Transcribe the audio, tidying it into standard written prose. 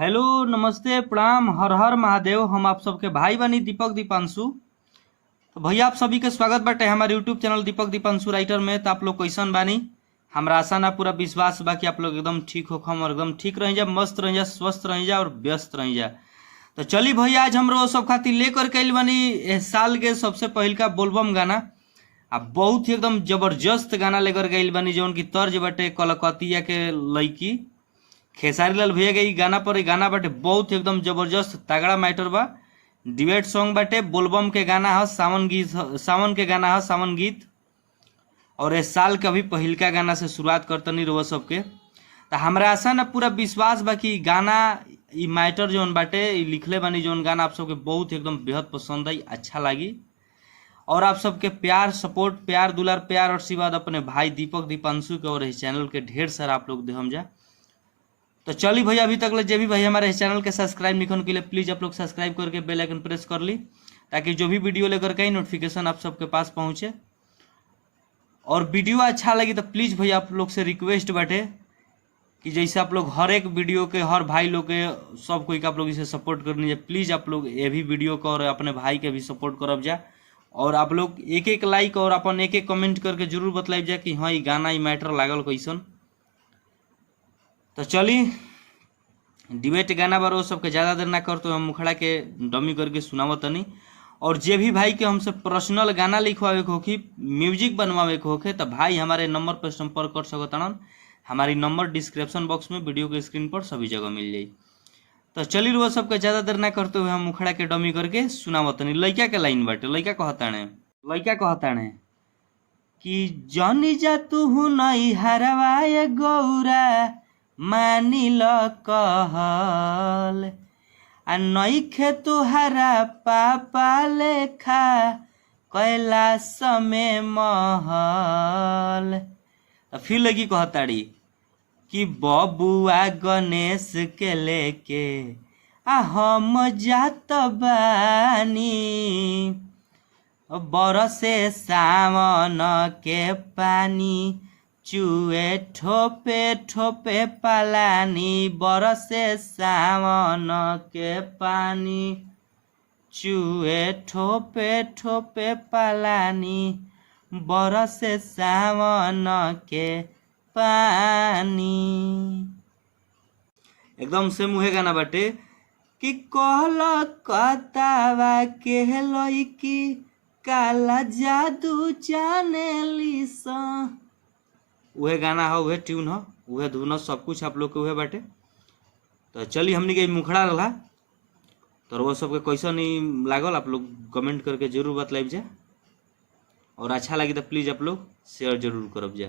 Hello नमस्ते प्रणाम हर हर महादेव। हम आप सबके भाई बनी दीपक दीपांशु। तो भैया आप सभी के स्वागत बाटे हमारे यूट्यूब चैनल दीपक दीपांशु राइटर में। तो आप लोग कैसन बानी? हमरा आशा ना पूरा विश्वास बा कि आप लोग एकदम ठीक होखम और एकदम ठीक रह जा, मस्त रह जा, स्वस्थ रह जा और व्यस्त रह जा। तो चली भैया आज हम सब खातिर लेकर के आइल बानी इस साल के सबसे पहिल का बोलबम गाना। अब बहुत ही एकदम जबरदस्त गाना लेकर के आइल बानी जौन की तर्ज बाटे कलकतिया के लड़की खेसारी लाल भैया के गाना पर गाना बाटे बहुत एकदम जबरदस्त तगड़ा मैटर बा। डिबेट सॉन्ग बाटे, बोलबम के गाना है, सावन गीत, सावन के गाना है, सावन गीत। और इस साल का भी पहिलका गाना से शुरुआत करतनी रहुआ सबके। तो हमरा आशा ना पूरा विश्वास बा कि गाना ई मैटर जौन बाटे लिखले बानी जौन गाना आप सबके बहुत एकदम बेहद पसंद आई, अच्छा लगी। और आप सबके प्यार सपोर्ट, प्यार दुलार, प्यार और आशीर्वाद अपने भाई दीपक दीपांशु के और इस चैनल के ढेर सारा आप लोग दे हम जा। तो चलिए भैया अभी तक जो भी भाई हमारे इस चैनल के सब्सक्राइब निकलने के लिए प्लीज़ आप लोग सब्सक्राइब करके बेल आइकन प्रेस कर ली, ताकि जो भी वीडियो लेकर के नोटिफिकेशन आप सबके पास पहुंचे। और वीडियो अच्छा लगी तो प्लीज़ भैया आप लोग से रिक्वेस्ट बाटे कि जैसे आप लोग हर एक वीडियो के हर भाई लोग के सब कोई का आप लोग इसे सपोर्ट करनी है, प्लीज़ आप लोग ये भी वीडियो को और अपने भाई के भी सपोर्ट करब जा। और आप लोग एक एक लाइक और अपन एक एक कमेंट करके जरूर बतलाइब जा कि हाँ ये गाना ये मैटर लागल कैसन। तो चली डिबेट गाना बारो सबके ज़्यादा देर ना कर तो हम मुखड़ा के डमी करके सुनावत तनी। और जे भी भाई के हमसे पर्सनल गाना लिखवावे के होखी, म्यूजिक बनवावे के होखे, तो भाई हमारे नंबर पर संपर्क कर सकतन। हमारी नंबर डिस्क्रिप्शन बॉक्स में वीडियो के स्क्रीन पर सभी जगह मिल जाई। तो चली रुआ सबके ज़्यादा देर ना करते हुए हम मुखड़ा के डमी करके सुनावत तनी। लइका के लाइन बाटे, लइका कहताने कि जनी जा तू नहीं हरवाए गौरा मानी ल कहल आ नइखे तुहरा पापा लेखा कैलाश में महल। फिर लगी कहताड़ी कि बबुआ गणेश के लेके आ हम जात बानी बरसे सावन के पानी चुए ठोपे ठोपे पलानी, बरसे सावन के पानी चुए ठोपे ठोपे पलानी, बरसे सावन के पानी। एकदम से मुहे गाना बाटे कि कलकत्ता के लइकी काला जादू जानेली सा। उहे गाना है, उहे ट्यून है, उहे धुन, सब कुछ आप लोग के उहे बाटे। तो चलिए हमनी के मुखड़ा रहा तो वो सबके कैसा नहीं लागल आप लोग कमेंट करके जरूर बतलाइब जा। और अच्छा लगी तो प्लीज़ आप लोग शेयर जरूर करब जा।